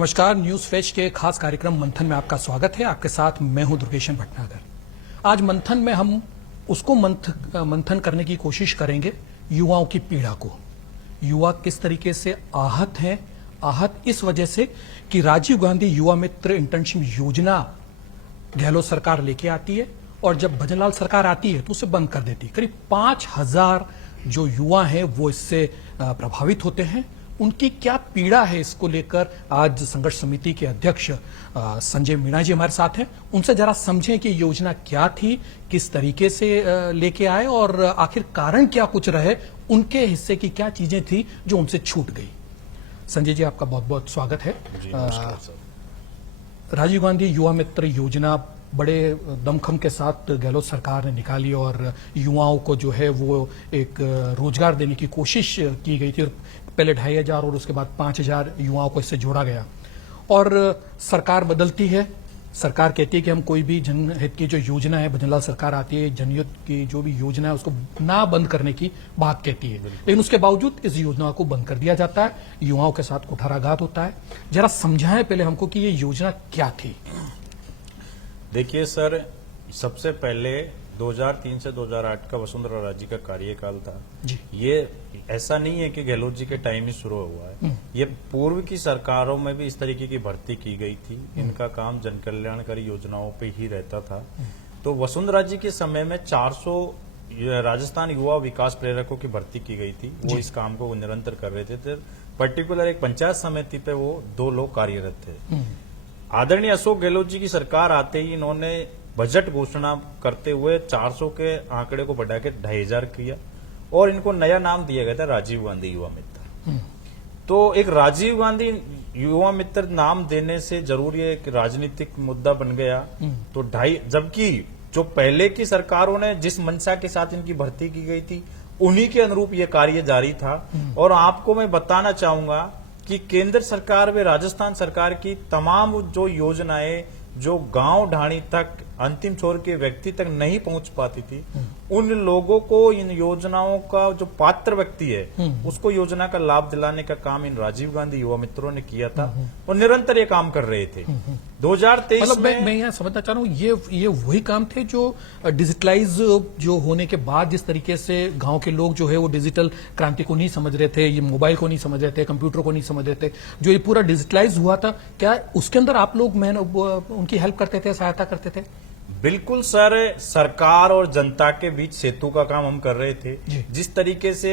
नमस्कार, news fresh के खास कार्यक्रम मंथन में आपका स्वागत है। आपके साथ मैं हूं दुर्गेशन भटनागर। आज मंथन में हम उसको मंथन करने की कोशिश करेंगे, युवाओं की पीड़ा को। युवा किस तरीके से आहत हैं, आहत इस वजह से कि राजीव गांधी युवा मित्र इंटर्नशिप योजना गहलोत सरकार लेके आती है और जब भजनलाल सरकार आती है तो उसे बंद कर देती है। करीब 5000 जो युवा हैं वो इससे प्रभावित होते हैं। उनकी क्या पीड़ा है, इसको लेकर आज संघर्ष समिति के अध्यक्ष संजय मीणा जी हमारे साथ हैं। उनसे जरा समझें कि योजना क्या थी, किस तरीके से लेके आए और आखिर कारण क्या कुछ रहे, उनके हिस्से की क्या चीजें थी जो उनसे छूट गई। संजय जी, आपका बहुत बहुत स्वागत है। राजीव गांधी युवा मित्र योजना बड़े दमखम के साथ गहलोत सरकार ने निकाली और युवाओं को जो है वो एक रोजगार देने की कोशिश की गई थी। पहले 2500 और उसके बाद 5000 युवाओं को इससे जोड़ा गया और सरकार बदलती है। सरकार कहती है कि हम कोई भी जनहित की जो योजना है, भजनलाल सरकार आती है, जनहित की जो भी योजना है उसको ना बंद करने की बात कहती है, लेकिन उसके बावजूद इस योजना को बंद कर दिया जाता है। युवाओं के साथ कुठाराघात होता है। जरा समझाएं पहले हमको कि ये योजना क्या थी। देखिए सर, सबसे पहले 2003 से 2008 का वसुंधरा राजे का कार्यकाल था जी। ये ऐसा नहीं है कि गहलोत जी के टाइम ही शुरू हुआ है। ये पूर्व की सरकारों में भी इस तरीके की भर्ती की गई थी। इनका काम जन कल्याणकारी योजनाओं पे ही रहता था। तो वसुंधरा जी के समय में 400 राजस्थान युवा विकास प्रेरकों की भर्ती की गई थी। वो इस काम को निरंतर कर रहे थे। पर्टिकुलर एक पंचायत समिति पे वो 2 लोग कार्यरत थे। आदरणीय अशोक गहलोत जी की सरकार आते ही इन्होंने बजट घोषणा करते हुए 400 के आंकड़े को बढ़ा के 2500 किया और इनको नया नाम दिया गया था राजीव गांधी युवा मित्र। तो एक राजीव गांधी युवा मित्र नाम देने से जरूरी है कि राजनीतिक मुद्दा बन गया। तो जबकि जो पहले की सरकारों ने जिस मंशा के साथ इनकी भर्ती की गई थी उन्हीं के अनुरूप ये कार्य जारी था। और आपको मैं बताना चाहूंगा कि केंद्र सरकार व राजस्थान सरकार की तमाम जो योजनाएं जो गांव ढाणी तक अंतिम छोर के व्यक्ति तक नहीं पहुंच पाती थी, उन लोगों को इन योजनाओं का जो पात्र व्यक्ति है उसको योजना का लाभ दिलाने का काम इन राजीव गांधी युवा मित्रों ने किया था और निरंतर ये काम कर रहे थे। 2023 मतलब मैं यहाँ समझना चाह रहा हूँ, ये वही काम थे जो डिजिटलाइज जो होने के बाद जिस तरीके से गांव के लोग जो है वो डिजिटल क्रांति को नहीं समझ रहे थे, ये मोबाइल को नहीं समझ रहे थे, कंप्यूटर को नहीं समझ रहे थे, जो ये पूरा डिजिटलाइज हुआ था, क्या उसके अंदर आप लोग उनकी हेल्प करते थे, सहायता करते थे? बिल्कुल सर, सरकार और जनता के बीच सेतु का काम हम कर रहे थे। जिस तरीके से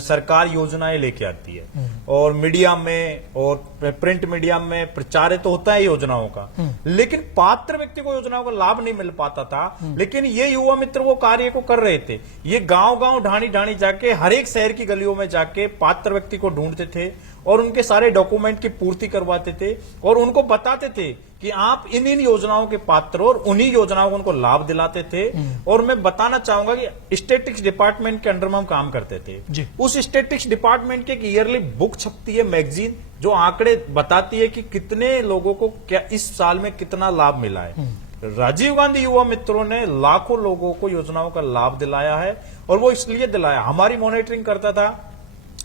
सरकार योजनाएं लेके आती है और मीडिया में और प्रिंट मीडिया में प्रचारित तो होता है योजनाओं का, लेकिन पात्र व्यक्ति को योजनाओं का लाभ नहीं मिल पाता था। लेकिन ये युवा मित्र वो कार्य को कर रहे थे। ये गांव गांव ढाणी ढाणी जाके हर एक शहर की गलियों में जाके पात्र व्यक्ति को ढूंढते थे और उनके सारे डॉक्यूमेंट की पूर्ति करवाते थे और उनको बताते थे कि आप इन योजनाओं के पात्र और उन्हीं योजनाओं को उनको लाभ दिलाते थे। और मैं बताना चाहूंगा कि स्टैटिस्टिक्स डिपार्टमेंट के अंडर में हम काम करते थे। उस स्टैटिस्टिक्स डिपार्टमेंट की एक ईयरली बुक छपती है, मैगजीन, जो आंकड़े बताती है कि कितने लोगों को क्या इस साल में कितना लाभ मिला है। राजीव गांधी युवा मित्रों ने लाखों लोगों को योजनाओं का लाभ दिलाया है और वो इसलिए दिलाया, हमारी मॉनिटरिंग करता था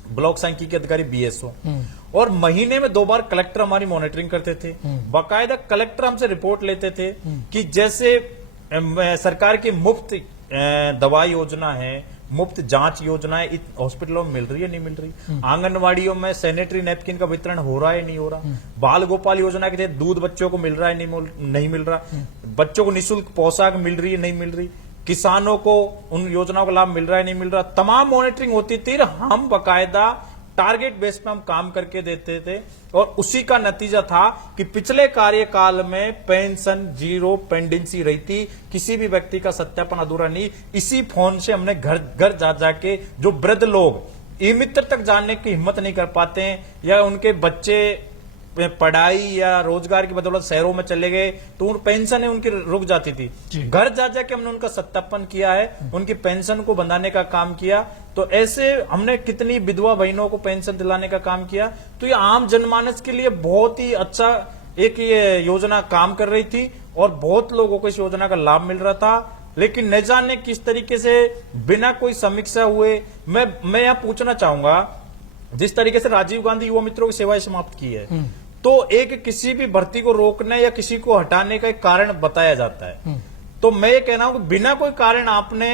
ब्लॉक सांख्यिकी अधिकारी BSO और महीने में 2 बार कलेक्टर हमारी मॉनिटरिंग करते थे। बाकायदा कलेक्टर हमसे रिपोर्ट लेते थे कि जैसे सरकार की मुफ्त दवा योजना है, मुफ्त जांच योजनाएं हॉस्पिटलों में मिल रही है, नहीं मिल रही, आंगनवाड़ियों में सैनिटरी नैपकिन का वितरण हो रहा है, नहीं हो रहा, बाल गोपाल योजना के तहत दूध बच्चों को मिल रहा है, नहीं मिल रहा, बच्चों को निःशुल्क पोशाक मिल रही है, नहीं मिल रही, किसानों को उन योजनाओं का लाभ मिल रहा है, नहीं मिल रहा। तमाम मॉनिटरिंग होती थी। हम बकायदा टारगेट बेस पे हम काम करके देते थे और उसी का नतीजा था कि पिछले कार्यकाल में पेंशन 0 पेंडेंसी रही थी, किसी भी व्यक्ति का सत्यापन अधूरा नहीं। इसी फोन से हमने घर घर जा जाके जो वृद्ध लोग ई मित्र तक जाने की हिम्मत नहीं कर पाते हैं या उनके बच्चे पढ़ाई या रोजगार की बदौलत शहरों में चले गए तो उन पेंशन है उनकी रुक जाती थी, घर जा जाके हमने उनका सत्यापन किया है, उनकी पेंशन को बंधाने का काम किया। तो ऐसे हमने कितनी विधवा बहनों को पेंशन दिलाने का काम किया। तो ये आम जनमानस के लिए बहुत ही अच्छा एक ये योजना काम कर रही थी और बहुत लोगों को इस योजना का लाभ मिल रहा था। लेकिन न जाने किस तरीके से बिना कोई समीक्षा हुए, मैं यहां पूछना चाहूंगा, जिस तरीके से राजीव गांधी युवा मित्रों की सेवाएं समाप्त की है, तो एक किसी भी भर्ती को रोकने या किसी को हटाने का एक कारण बताया जाता है। तो मैं ये कह रहा हूं कि बिना कोई कारण आपने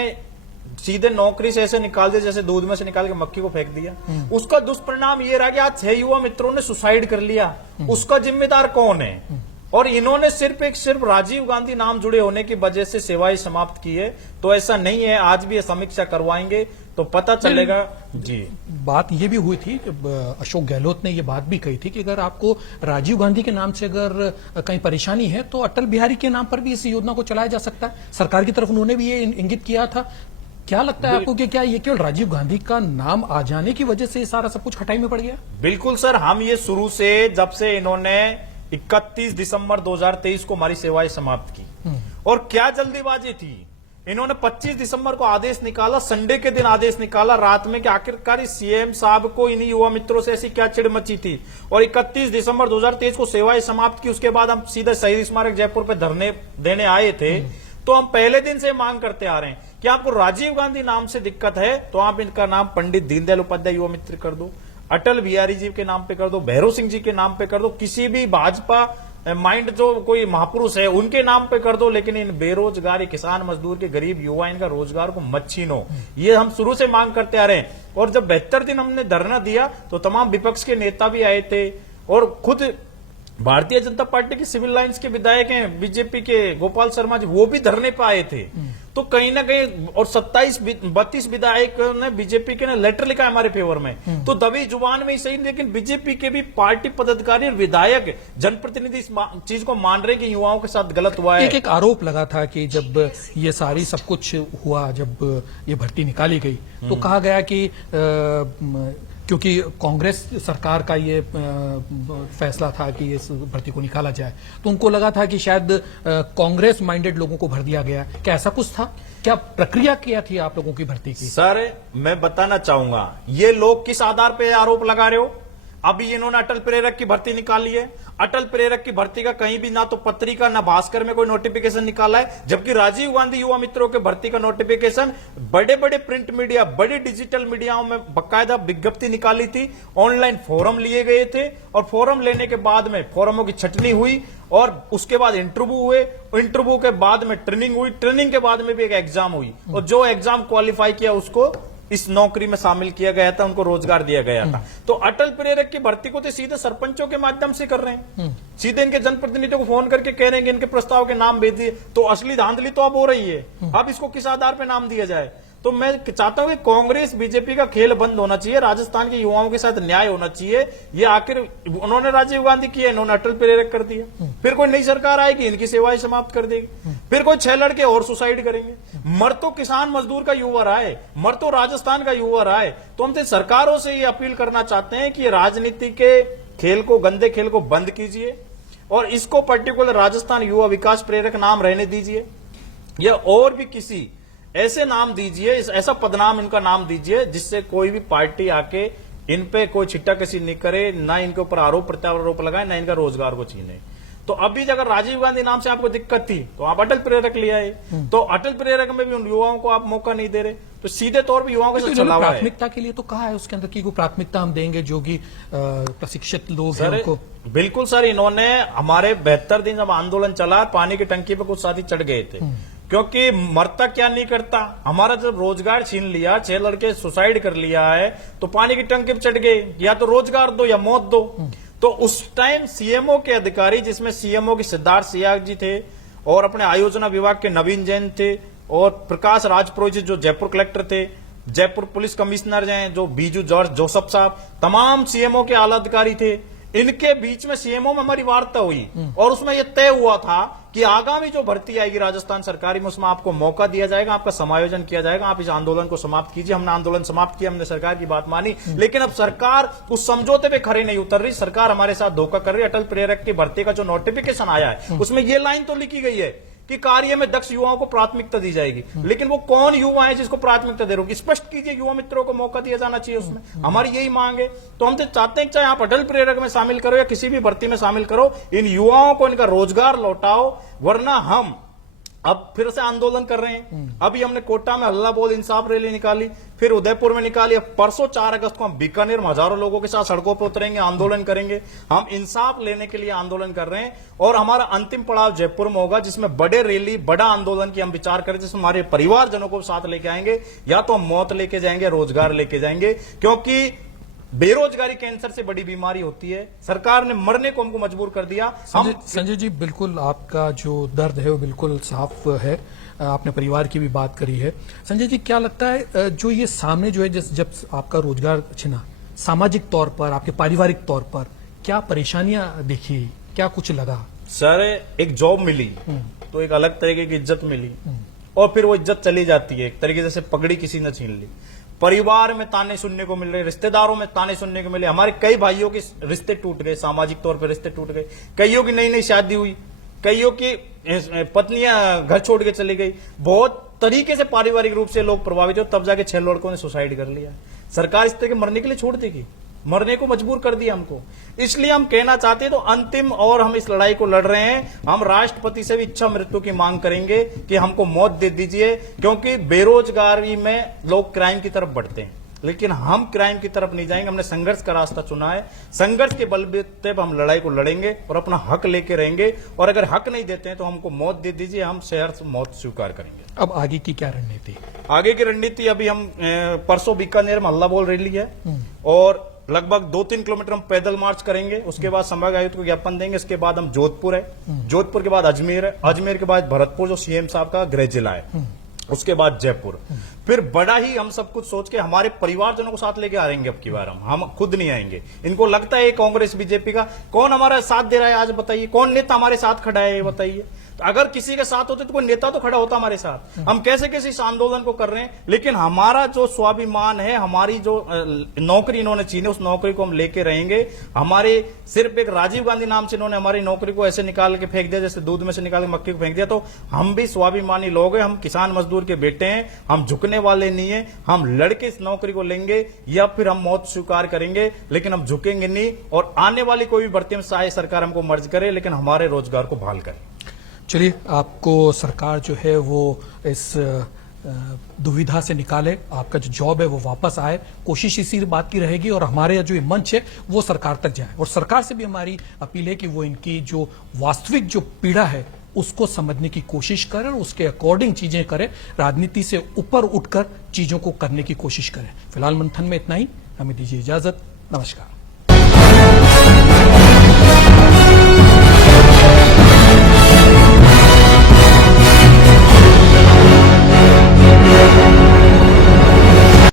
सीधे नौकरी से ऐसे निकाल दिया जैसे दूध में से निकाल के मक्खी को फेंक दिया। उसका दुष्परिणाम ये रहा कि आज 6 युवा मित्रों ने सुसाइड कर लिया। उसका जिम्मेदार कौन है? और इन्होंने सिर्फ राजीव गांधी नाम जुड़े होने की वजह से सेवाएं समाप्त की है। तो ऐसा नहीं है, आज भी ये समीक्षा करवाएंगे तो पता चलेगा। जी, बात ये भी हुई थी कि अशोक गहलोत ने ये बात भी कही थी कि अगर आपको राजीव गांधी के नाम से अगर कहीं परेशानी है तो अटल बिहारी के नाम पर भी इस योजना को चलाया जा सकता है। सरकार की तरफ उन्होंने भी ये इंगित किया था। क्या लगता है आपको कि क्या ये केवल राजीव गांधी का नाम आ जाने की वजह से सारा सब कुछ खटाई में पड़ गया? बिल्कुल सर, हम ये शुरू से जब से इन्होंने 31 दिसंबर 2023 को हमारी सेवाएं समाप्त की, और क्या जल्दीबाजी थी। इन्होंने 25 दिसंबर को आदेश निकाला, संडे के दिन आदेश निकाला रात में कि आखिरकार सीएम साहब को इन्हीं युवा मित्रों से ऐसी क्या चिड़ मची थी, और 31 दिसंबर 2023 को सेवाएं समाप्त की। उसके बाद हम सीधे शहीद स्मारक जयपुर पे धरने देने आए थे। तो हम पहले दिन से मांग करते आ रहे हैं कि आपको राजीव गांधी नाम से दिक्कत है तो आप इनका नाम पंडित दीनदयाल उपाध्याय युवा मित्र कर दो, अटल बिहारी जी के नाम पे कर दो, भैरव सिंह जी के नाम पे कर दो, किसी भी भाजपा माइंड जो कोई महापुरुष है उनके नाम पे कर दो, लेकिन इन बेरोजगार किसान मजदूर के गरीब युवा इनका रोजगार को मत छीनो। ये हम शुरू से मांग करते आ रहे हैं। और जब 72 दिन हमने धरना दिया तो तमाम विपक्ष के नेता भी आए थे, और खुद भारतीय जनता पार्टी की सिविल लाइंस के विधायक हैं बीजेपी के गोपाल शर्मा जी, वो भी धरने पे आए थे। तो कहीं ना कहीं, और 32 विधायक ने बीजेपी के ने लेटर लिखा है हमारे फेवर में। तो दबी जुबान में ही सही, लेकिन बीजेपी के भी पार्टी पदाधिकारी और विधायक जनप्रतिनिधि इस चीज को मान रहे हैं कि युवाओं के साथ गलत हुआ है। एक आरोप लगा था कि जब ये सारी सब कुछ हुआ, जब ये भर्ती निकाली गई तो कहा गया कि क्योंकि कांग्रेस सरकार का ये फैसला था कि इस भर्ती को निकाला जाए, तो उनको लगा था कि शायद कांग्रेस माइंडेड लोगों को भर दिया गया। क्या ऐसा कुछ था? क्या प्रक्रिया क्या थी आप लोगों की भर्ती की? सर, मैं बताना चाहूंगा, ये लोग किस आधार पे आरोप लगा रहे हो? अभी इन्होंने अटल प्रेरक की भर्ती निकाली है। अटल प्रेरक की भर्ती का कहीं भी ना तो पत्रिका ना भास्कर में कोई नोटिफिकेशन निकाला है, जबकि राजीव गांधी युवा मित्रों के भर्ती का नोटिफिकेशन बड़े बड़े प्रिंट मीडिया, बड़े डिजिटल मीडियाओं में बकायदा विज्ञप्ति निकाली थी। ऑनलाइन फोरम लिए गए थे, और फोरम लेने के बाद में फोरमों की छटनी हुई, और उसके बाद इंटरव्यू हुए, इंटरव्यू के बाद में ट्रेनिंग हुई, ट्रेनिंग के बाद में भी एक एग्जाम हुई, और जो एग्जाम क्वालिफाई किया उसको इस नौकरी में शामिल किया गया था, उनको रोजगार दिया गया था। तो अटल प्रेरक की भर्ती को तो सीधे सरपंचों के माध्यम से कर रहे हैं, सीधे इनके जनप्रतिनिधियों को फोन करके कह रहे हैं कि इनके प्रस्ताव के नाम भेज दिए। तो असली धांधली तो अब हो रही है। अब इसको किस आधार पर नाम दिया जाए? तो मैं चाहता हूं कि कांग्रेस बीजेपी का खेल बंद होना चाहिए, राजस्थान के युवाओं के साथ न्याय होना चाहिए। ये आखिर उन्होंने राजीव गांधी किया, इन्होंने अटल प्रेरक कर दिया, फिर कोई नई सरकार आएगी इनकी सेवाएं समाप्त कर देगी, फिर कोई 6 लड़के और सुसाइड करेंगे। मर तो किसान मजदूर का युवा रहा है, मर तो राजस्थान का युवा रहा है। तो हम सरकारों से ये अपील करना चाहते हैं कि राजनीति के खेल को, गंदे खेल को बंद कीजिए, और इसको पर्टिकुलर राजस्थान युवा विकास प्रेरक नाम रहने दीजिए, या और भी किसी ऐसे नाम दीजिए, ऐसा पदनाम इनका नाम दीजिए जिससे कोई भी पार्टी आके इन पे कोई छिट्टा कसी नहीं करे, ना इनके ऊपर आरोप प्रत्यारोप लगाए, ना इनका रोजगार को छीने। तो अभी अगर राजीव गांधी नाम से आपको दिक्कत थी तो आप अटल प्रेरक ले आए, तो अटल प्रेरक में भी उन युवाओं को आप मौका नहीं दे रहे, तो सीधे तौर पर युवाओं के साथ चलावा है। प्राथमिकता के लिए तो कहा है उसके अंदर की प्राथमिकता हम देंगे जो कि प्रशिक्षित लोग हैं उनको। बिल्कुल सर, इन्होंने हमारे 72 दिन जब आंदोलन चला, पानी की टंकी पे कुछ साथी चढ़ गए थे, क्योंकि मरता क्या नहीं करता। हमारा जब रोजगार छीन लिया, 6 लड़के सुसाइड कर लिया है, तो पानी की टंकी पे चढ़ गए, या तो रोजगार दो या मौत दो। तो उस टाइम सीएमओ के अधिकारी, जिसमें सीएमओ की सिद्धार्थ सियाग जी थे, और अपने आयोजना विभाग के नवीन जैन थे, और प्रकाश राजपुरोहित जो जयपुर कलेक्टर थे, जयपुर पुलिस कमिश्नर हैं जो बीजू जॉर्ज जोसफ साहब, तमाम सीएमओ के आला अधिकारी थे। इनके बीच में सीएमओ में हमारी वार्ता हुई, और उसमें यह तय हुआ था कि आगामी जो भर्ती आएगी राजस्थान सरकारी में, उसमें आपको मौका दिया जाएगा, आपका समायोजन किया जाएगा, आप इस आंदोलन को समाप्त कीजिए। हमने आंदोलन समाप्त किया, हमने सरकार की बात मानी, लेकिन अब सरकार उस समझौते पे खड़े नहीं उतर रही। सरकार हमारे साथ धोखा कर रही है। अटल प्रेरक की भर्ती का जो नोटिफिकेशन आया है उसमें यह लाइन तो लिखी गई है कि कार्य में दक्ष युवाओं को प्राथमिकता दी जाएगी, लेकिन वो कौन युवा है जिसको प्राथमिकता दे रहे हो? स्पष्ट कीजिए, युवा मित्रों को मौका दिया जाना चाहिए उसमें। हमारी यही मांग है। तो हम तो चाहते हैं चाहे आप अटल प्रेरक में शामिल करो या किसी भी भर्ती में शामिल करो, इन युवाओं को इनका रोजगार लौटाओ, वरना हम अब फिर से आंदोलन कर रहे हैं। अभी हमने कोटा में हल्ला बोल इंसाफ रैली निकाली, फिर उदयपुर में निकाली, अब परसों 4 अगस्त को हम बीकानेर में हजारों लोगों के साथ सड़कों पर उतरेंगे, आंदोलन करेंगे। हम इंसाफ लेने के लिए आंदोलन कर रहे हैं और हमारा अंतिम पड़ाव जयपुर में होगा, जिसमें बड़े रैली, बड़ा आंदोलन की हम विचार करें, जिसमें हमारे परिवारजनों को साथ लेके आएंगे, या तो हम मौत लेके जाएंगे, रोजगार लेके जाएंगे, क्योंकि बेरोजगारी कैंसर से बड़ी बीमारी होती है। सरकार ने मरने को हमको मजबूर कर दिया। हम संजय जी, बिल्कुल आपका जो दर्द है वो बिल्कुल साफ है। आपने परिवार की भी बात करी है। संजय जी, क्या लगता है जो ये सामने जो है, जब आपका रोजगार छिना, सामाजिक तौर पर, आपके पारिवारिक तौर पर क्या परेशानियां देखी, क्या कुछ लगा? सर, एक जॉब मिली तो एक अलग तरीके की इज्जत मिली, और फिर वो इज्जत चली जाती है, एक तरीके से पगड़ी किसी ने छीन ली। परिवार में ताने सुनने को मिल रहे, रिश्तेदारों में ताने सुनने को मिले। हमारे कई भाइयों के रिश्ते टूट गए, सामाजिक तौर पर रिश्ते टूट गए। कईयों की नई नई शादी हुई, कईयों की पत्नियां घर छोड़ के चली गई। बहुत तरीके से पारिवारिक रूप से लोग प्रभावित हो, तब जाके 6 लड़कों ने सुसाइड कर लिया। सरकार इस तरह के मरने के लिए छोड़ देगी? मरने को मजबूर कर दिया हमको। इसलिए हम कहना चाहते हैं, तो अंतिम और हम इस लड़ाई को लड़ रहे हैं। हम राष्ट्रपति से भी इच्छा मृत्यु की मांग करेंगे कि हमको मौत दे दीजिए, क्योंकि बेरोजगारी में लोग क्राइम की तरफ बढ़ते हैं, लेकिन हम क्राइम की तरफ नहीं जाएंगे। हमने संघर्ष का रास्ता चुना है, संघर्ष के बलबूते पर हम लड़ाई को लड़ेंगे और अपना हक लेके रहेंगे। और अगर हक नहीं देते हैं तो हमको मौत दे दीजिए, हम शहर से मौत स्वीकार करेंगे। अब आगे की क्या रणनीति? आगे की रणनीति, अभी हम परसों बीकानेर में हल्ला बोल रैली है, और लगभग 2-3 किलोमीटर हम पैदल मार्च करेंगे। उसके बाद संभाग आयुक्त को ज्ञापन देंगे। इसके बाद हम जोधपुर है, जोधपुर के बाद अजमेर है, अजमेर के बाद भरतपुर जो सीएम साहब का गृह जिला है, उसके बाद जयपुर। फिर बड़ा ही हम सब कुछ सोच के हमारे परिवारजनों को साथ लेके आएंगे। अब की बार हम खुद नहीं आएंगे। इनको लगता है कांग्रेस बीजेपी का कौन हमारा साथ दे रहा है, आज बताइए कौन नेता हमारे साथ खड़ा है, ये बताइए। तो अगर किसी के साथ होते तो कोई नेता तो खड़ा होता हमारे साथ। हम कैसे कैसे इस आंदोलन को कर रहे हैं, लेकिन हमारा जो स्वाभिमान है, हमारी जो नौकरी इन्होंने छीनी, उस नौकरी को हम लेके रहेंगे। हमारे सिर्फ एक राजीव गांधी नाम से इन्होंने हमारी नौकरी को ऐसे निकाल के फेंक दिया, जैसे दूध में से निकाल के मक्की को फेंक दिया। तो हम भी स्वाभिमानी लोग हैं, हम किसान मजदूर के बेटे हैं, हम झुकने वाले नहीं है। हम लड़के इस नौकरी को लेंगे या फिर हम मौत स्वीकार करेंगे, लेकिन हम झुकेंगे नहीं। और आने वाली कोई भी भर्ती में चाहे सरकार हमको मर्ज करे, लेकिन हमारे रोजगार को बहाल करे। चलिए, आपको सरकार जो है वो इस दुविधा से निकाले, आपका जो जॉब है वो वापस आए, कोशिश इसी बात की रहेगी। और हमारे जो ये मंच है वो सरकार तक जाए, और सरकार से भी हमारी अपील है कि वो इनकी जो वास्तविक जो पीड़ा है उसको समझने की कोशिश करें और उसके अकॉर्डिंग चीजें करें, राजनीति से ऊपर उठकर चीजों को करने की कोशिश करें। फिलहाल मंथन में इतना ही, हमें दीजिए इजाजत। नमस्कार।